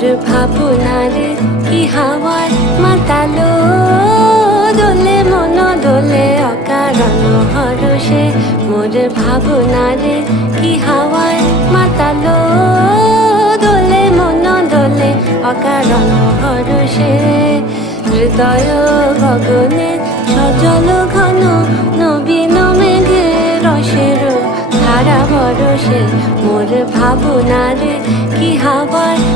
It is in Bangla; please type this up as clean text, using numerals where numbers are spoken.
মোর ভাবনারে কি হাওয়ায় মাতালো দোলে মন দোলে অকারণ হরষে মোর ভাবনারে কি হাওয়ায় মাতালো দোলে মন দোলে অকারণ হরষে হৃদয় গগনে সজল ঘন নবীন মেঘে রসের ধারা বরসে মোর ভাবনারে কি হাওয়ায়